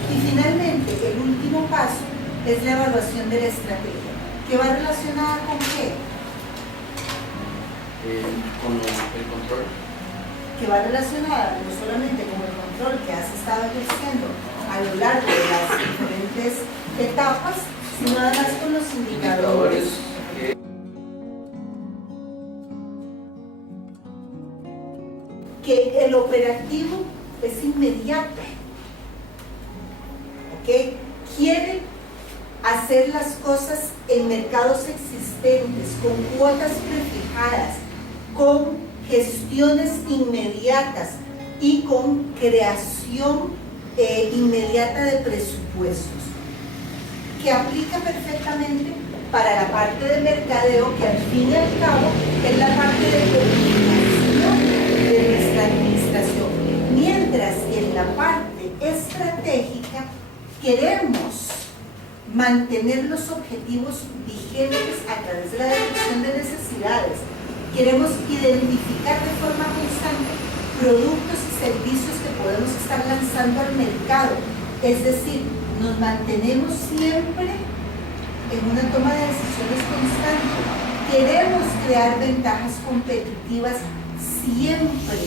Y finalmente, el último paso es la evaluación de la estrategia, que va relacionada con qué? Con el control. Que va relacionada no solamente con el control que has estado ejerciendo a lo largo de las diferentes etapas, sino además con los indicadores. Que el operativo es inmediato, ¿ok? Quiere hacer las cosas en mercados existentes, con cuotas prefijadas, con gestiones inmediatas y con creación inmediata de presupuestos, que aplica perfectamente para la parte de mercadeo, que al fin y al cabo es la parte de comunicación de nuestra administración, mientras que en la parte estratégica queremos mantener los objetivos vigentes a través de la detección de necesidades. Queremos identificar de forma constante productos y servicios que podemos estar lanzando al mercado, es decir, nos mantenemos siempre en una toma de decisiones constante. Queremos crear ventajas competitivas siempre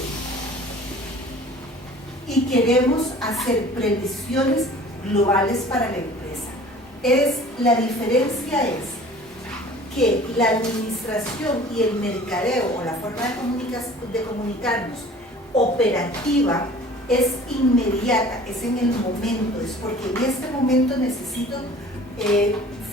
y queremos hacer previsiones globales para la empresa. La diferencia es que la administración y el mercadeo o la forma de comunicarnos operativa es inmediata, es en el momento, es porque en este momento necesito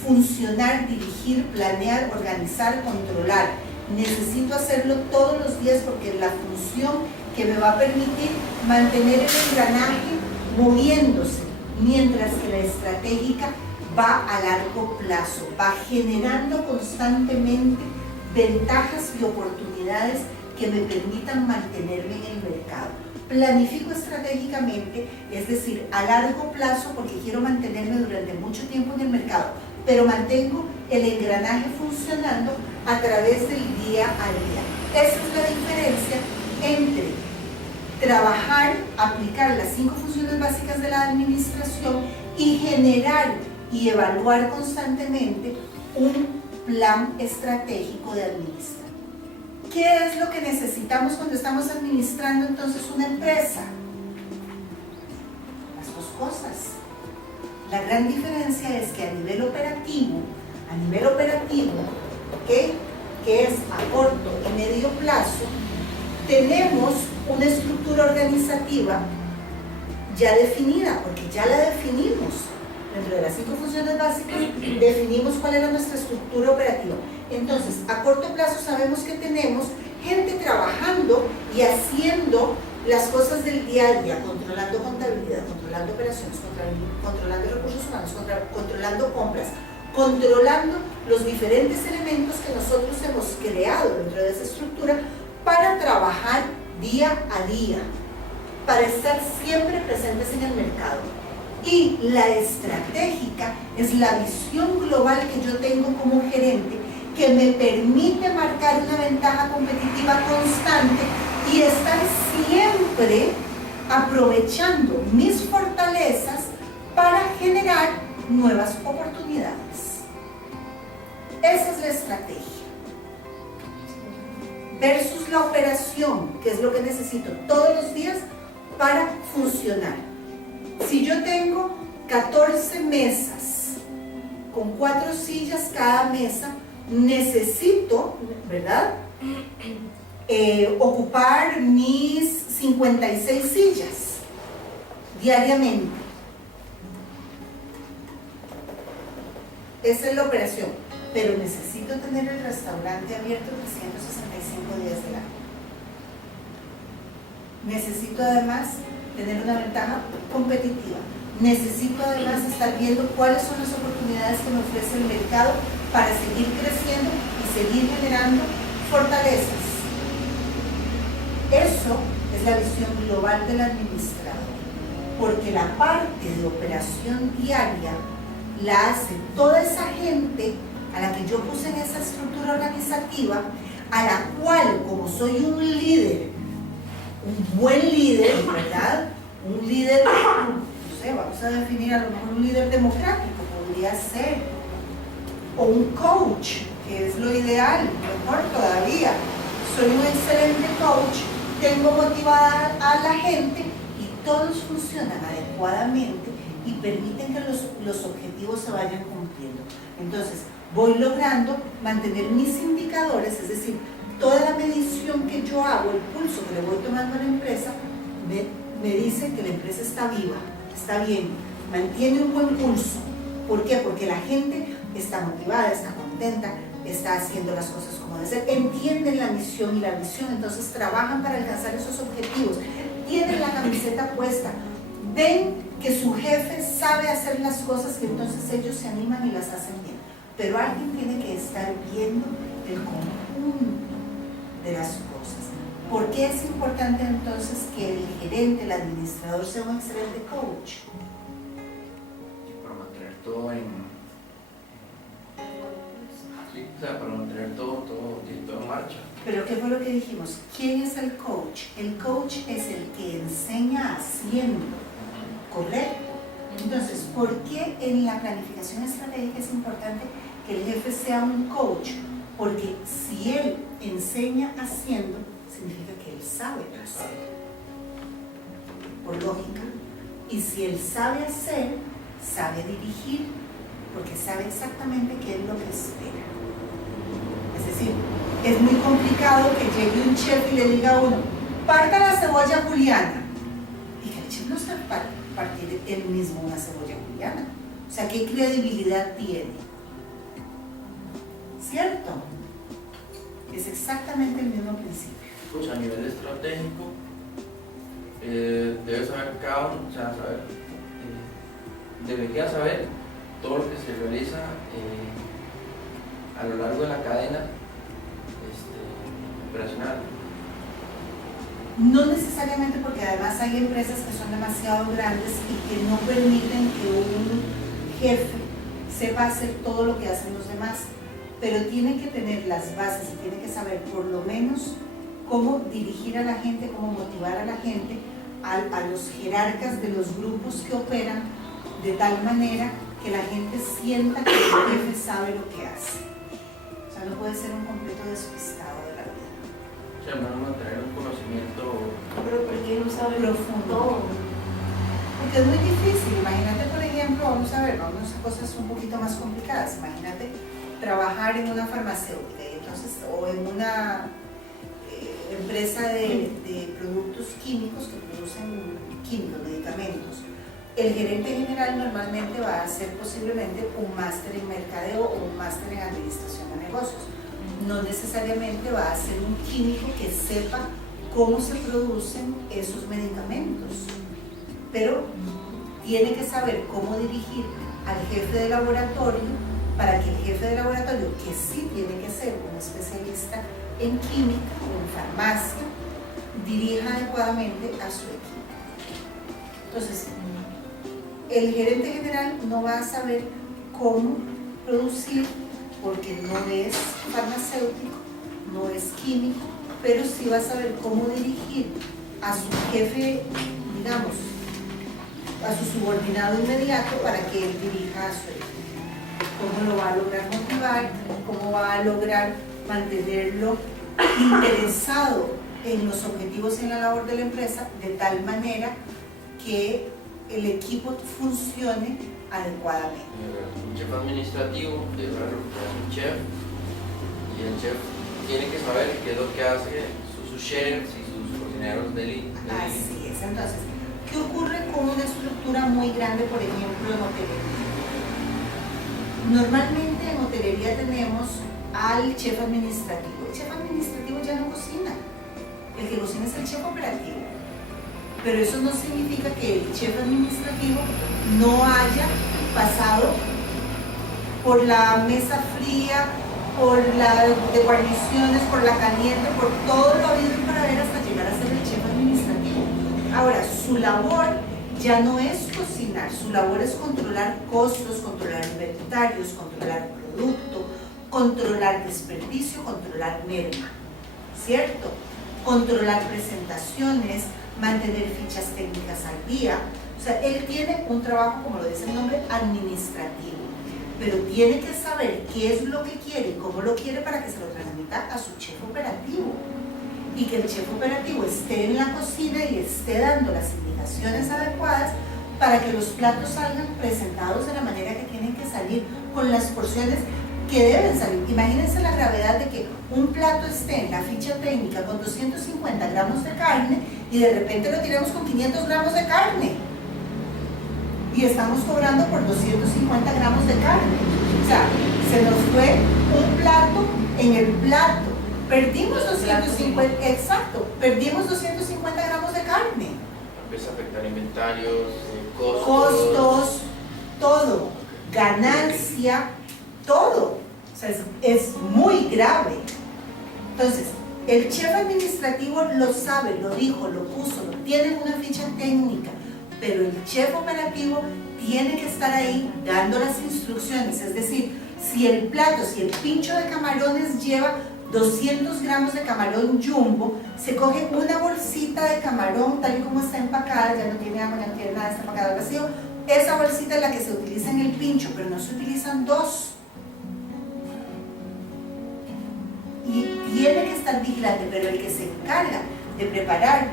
funcionar, dirigir, planear, organizar, controlar. Necesito hacerlo todos los días porque es la función que me va a permitir mantener el engranaje moviéndose, mientras que la estratégica va a largo plazo, va generando constantemente ventajas y oportunidades que me permitan mantenerme en el mercado. Planifico estratégicamente, es decir, a largo plazo porque quiero mantenerme durante mucho tiempo en el mercado, pero mantengo el engranaje funcionando a través del día a día. Esa es la diferencia entre trabajar, aplicar las 5 funciones básicas de la administración y generar y evaluar constantemente un plan estratégico de administración. ¿Qué es lo que necesitamos cuando estamos administrando entonces una empresa? Las 2 cosas. La gran diferencia es que a nivel operativo, ¿okay?, que es a corto y medio plazo, tenemos una estructura organizativa ya definida, porque ya la definimos. Dentro de las 5 funciones básicas definimos cuál era nuestra estructura operativa. Entonces, a corto plazo sabemos que tenemos gente trabajando y haciendo las cosas del día a día, controlando contabilidad, controlando operaciones, controlando recursos humanos, controlando compras, controlando los diferentes elementos que nosotros hemos creado dentro de esa estructura para trabajar día a día, para estar siempre presentes en el mercado. Y la estratégica es la visión global que yo tengo como gerente, que me permite marcar una ventaja competitiva constante y estar siempre aprovechando mis fortalezas para generar nuevas oportunidades. Esa es la estrategia. Versus la operación, que es lo que necesito todos los días para funcionar. Si yo tengo 14 mesas con 4 sillas cada mesa, necesito, ¿verdad?, ocupar mis 56 sillas diariamente. Esa es la operación, pero necesito tener el restaurante abierto 365 días del año. Necesito además tener una ventaja competitiva. Necesito además estar viendo cuáles son las oportunidades que me ofrece el mercado para seguir creciendo y seguir generando fortalezas. Eso es la visión global del administrador, porque la parte de operación diaria la hace toda esa gente a la que yo puse en esa estructura organizativa, a la cual, como soy un líder, un buen líder, ¿verdad?, un líder, no sé, vamos a definir a lo mejor un líder democrático, podría ser, o un coach, que es lo ideal, mejor todavía. Soy un excelente coach, tengo motivada a la gente y todos funcionan adecuadamente y permiten que los objetivos se vayan cumpliendo. Entonces, voy logrando mantener mis indicadores, es decir, toda la medición que yo hago, el pulso que le voy tomando a la empresa, me dice que la empresa está viva, está bien, mantiene un buen pulso. ¿Por qué? Porque la gente está motivada, está contenta, está haciendo las cosas como debe ser, entienden la misión y la visión, entonces trabajan para alcanzar esos objetivos, tienen la camiseta puesta, ven que su jefe sabe hacer las cosas y entonces ellos se animan y las hacen bien. Pero alguien tiene que estar viendo el conjunto de las cosas. ¿Por qué es importante entonces que el gerente, el administrador sea un excelente coach? Para mantener todo sí, o sea, para mantener todo en marcha. Pero ¿qué fue lo que dijimos? ¿Quién es el coach? El coach es el que enseña haciendo, ¿correcto? Entonces, ¿por qué en la planificación estratégica es importante que el jefe sea un coach? Porque si él enseña haciendo, significa que él sabe hacer, por lógica. Y si él sabe hacer, sabe dirigir, porque sabe exactamente qué es lo que espera. Es decir, es muy complicado que llegue un chef y le diga a uno, parta la cebolla juliana, y que el chef no sabe partir él mismo una cebolla juliana. O sea, ¿qué credibilidad tiene? ¿Cierto? Es exactamente el mismo principio. Pues a nivel estratégico, debe saber cada uno, o sea, debería saber todo lo que se realiza a lo largo de la cadena operacional. No necesariamente, porque además hay empresas que son demasiado grandes y que no permiten que un jefe sepa hacer todo lo que hacen los demás, pero tiene que tener las bases y tiene que saber por lo menos cómo dirigir a la gente, cómo motivar a la gente, a los jerarcas de los grupos que operan, de tal manera que la gente sienta que el jefe sabe lo que hace. O sea, no puede ser un completo despistado de la vida. O sea, van a mantener un conocimiento. Pero ¿por qué no sabe profundo? todo? Porque es muy difícil. Imagínate, por ejemplo, vamos a cosas un poquito más complicadas. Imagínate trabajar en una farmacéutica y entonces, o en una empresa de productos químicos que producen químicos, medicamentos. El gerente general normalmente va a hacer posiblemente un máster en mercadeo o un máster en administración de negocios. No necesariamente va a ser un químico que sepa cómo se producen esos medicamentos, pero tiene que saber cómo dirigir al jefe de laboratorio para que el jefe de laboratorio, que sí tiene que ser un especialista en química o en farmacia, dirija adecuadamente a su equipo. Entonces, el gerente general no va a saber cómo producir porque no es farmacéutico, no es químico, pero sí va a saber cómo dirigir a su jefe, digamos, a su subordinado inmediato para que él dirija a su equipo. Cómo lo va a lograr motivar, cómo va a lograr mantenerlo interesado en los objetivos y en la labor de la empresa, de tal manera que el equipo funcione adecuadamente. Un chef administrativo debe saber lo que hace un chef, y el chef tiene que saber qué es lo que hace sus chefs y sus cocineros de línea. Así es. Entonces, ¿qué ocurre con una estructura muy grande, por ejemplo, en hotelería? Normalmente en hotelería tenemos al chef administrativo. El chef administrativo ya no cocina. El que cocina es el chef operativo. Pero eso no significa que el chef administrativo no haya pasado por la mesa fría, por la de guarniciones, por la caliente, por todo lo habido y por haber hasta llegar a ser el chef administrativo. Ahora, su labor ya no es cocinar, su labor es controlar costos, controlar inventarios, controlar producto, controlar desperdicio, controlar merma, ¿cierto? Controlar presentaciones, mantener fichas técnicas al día. O sea, él tiene un trabajo, como lo dice el nombre, administrativo, pero tiene que saber qué es lo que quiere y cómo lo quiere para que se lo transmita a su chef operativo, y que el chef operativo esté en la cocina y esté dando las indicaciones adecuadas para que los platos salgan presentados de la manera que tienen que salir, con las porciones que deben salir. Imagínense la gravedad de que un plato esté en la ficha técnica con 250 gramos de carne y de repente lo tiramos con 500 gramos de carne y estamos cobrando por 250 gramos de carne. O sea, se nos fue un plato en el plato, perdimos 250, exacto, perdimos 250 gramos de carne. Empieza a afectar inventarios, Costos, todo, ganancia, todo. O sea, es muy grave. Entonces, el chef administrativo lo sabe, lo dijo, lo puso, lo tiene en una ficha técnica, pero el chef operativo tiene que estar ahí dando las instrucciones. Es decir, si el plato, si el pincho de camarones lleva 200 gramos de camarón jumbo, se coge una bolsita de camarón tal y como está empacada, ya no tiene agua, ya no tiene nada, está empacada al vacío. Esa bolsita es la que se utiliza en el pincho, pero no se utilizan dos. Y tiene que estar vigilante, pero el que se encarga de preparar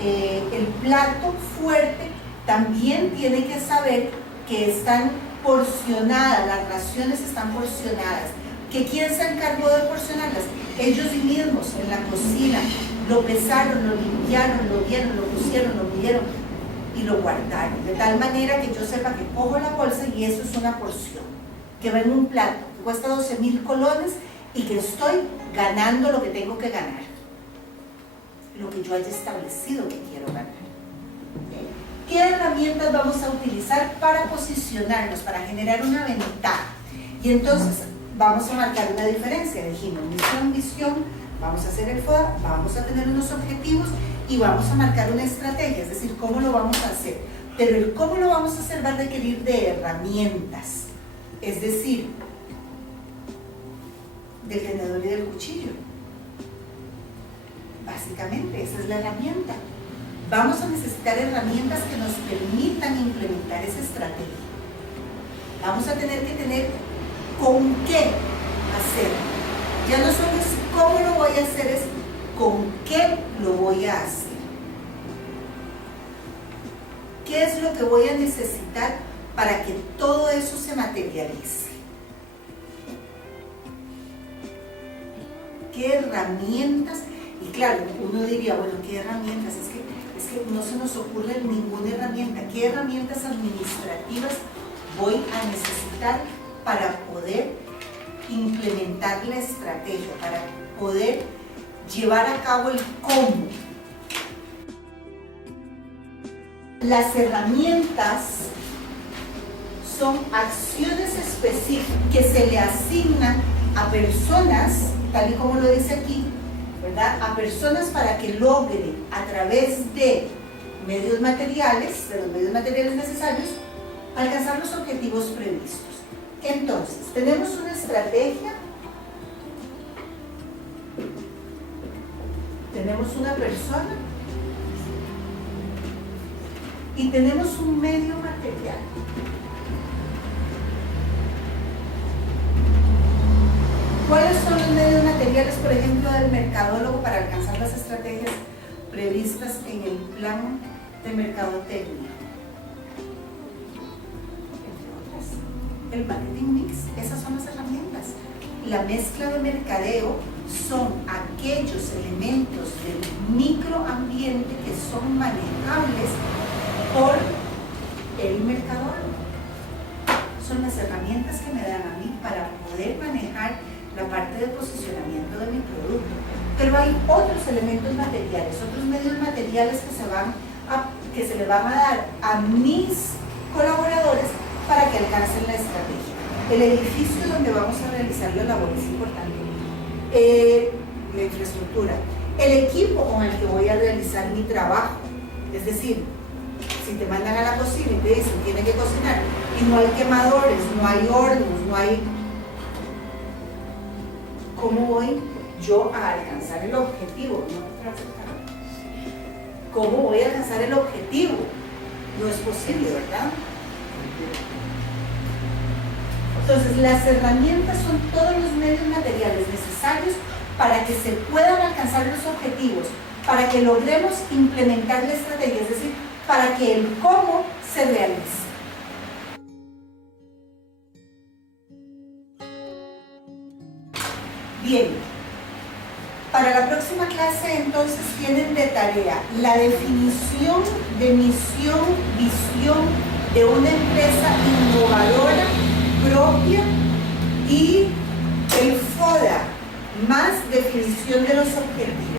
el plato fuerte también tiene que saber que están porcionadas, las raciones están porcionadas. ¿Que quién se encargó de porcionarlas? Ellos mismos en la cocina lo pesaron, lo limpiaron, lo vieron, lo pusieron, lo midieron y lo guardaron, de tal manera que yo sepa que cojo la bolsa y eso es una porción que va en un plato que cuesta 12.000 colones y que estoy ganando lo que tengo que ganar, lo que yo haya establecido que quiero ganar. ¿Qué herramientas vamos a utilizar para posicionarnos, para generar una ventaja? Y entonces vamos a marcar una diferencia. Dijimos misión, visión, vamos a hacer el FODA, vamos a tener unos objetivos y vamos a marcar una estrategia, es decir, cómo lo vamos a hacer. Pero el cómo lo vamos a hacer va a requerir de herramientas, es decir, del tenedor y del cuchillo. Básicamente, esa es la herramienta. Vamos a necesitar herramientas que nos permitan implementar esa estrategia. Vamos a tener que tener con qué hacerlo. Ya no solo es cómo lo voy a hacer, es con qué lo voy a hacer. ¿Qué es lo que voy a necesitar para que todo eso se materialice? ¿Qué herramientas? Y claro, uno diría, bueno, ¿qué herramientas? Es que no se nos ocurre ninguna herramienta. ¿Qué herramientas administrativas voy a necesitar para poder implementar la estrategia, para poder llevar a cabo el cómo? Las herramientas son acciones específicas que se le asignan a personas, tal y como lo dice aquí, ¿verdad? A personas para que logren a través de medios materiales, de los medios materiales necesarios, alcanzar los objetivos previstos. Entonces, tenemos una estrategia, tenemos una persona y tenemos un medio material. ¿Cuáles son los medios materiales, por ejemplo, del mercadólogo para alcanzar las estrategias previstas en el plan de mercadotecnia? Entre otras, el marketing mix, esas son las herramientas. La mezcla de mercadeo son aquellos elementos del microambiente que son manejables por el mercadólogo. Son las herramientas que me dan a mí para poder manejar la parte de posicionamiento de mi producto. Pero hay otros elementos materiales, otros medios materiales que se le van a dar a mis colaboradores para que alcancen la estrategia. El edificio donde vamos a realizar la labor es importante. La infraestructura. El equipo con el que voy a realizar mi trabajo. Es decir, si te mandan a la cocina y te dicen tienen que cocinar y no hay quemadores, no hay hornos, no hay... ¿Cómo voy yo a alcanzar el objetivo? ¿Cómo voy a alcanzar el objetivo? No es posible, ¿verdad? Entonces, las herramientas son todos los medios materiales necesarios para que se puedan alcanzar los objetivos, para que logremos implementar la estrategia, es decir, para que el cómo se realice. Bien, para la próxima clase entonces tienen de tarea la definición de misión, visión de una empresa innovadora, propia, y el FODA, más definición de los objetivos.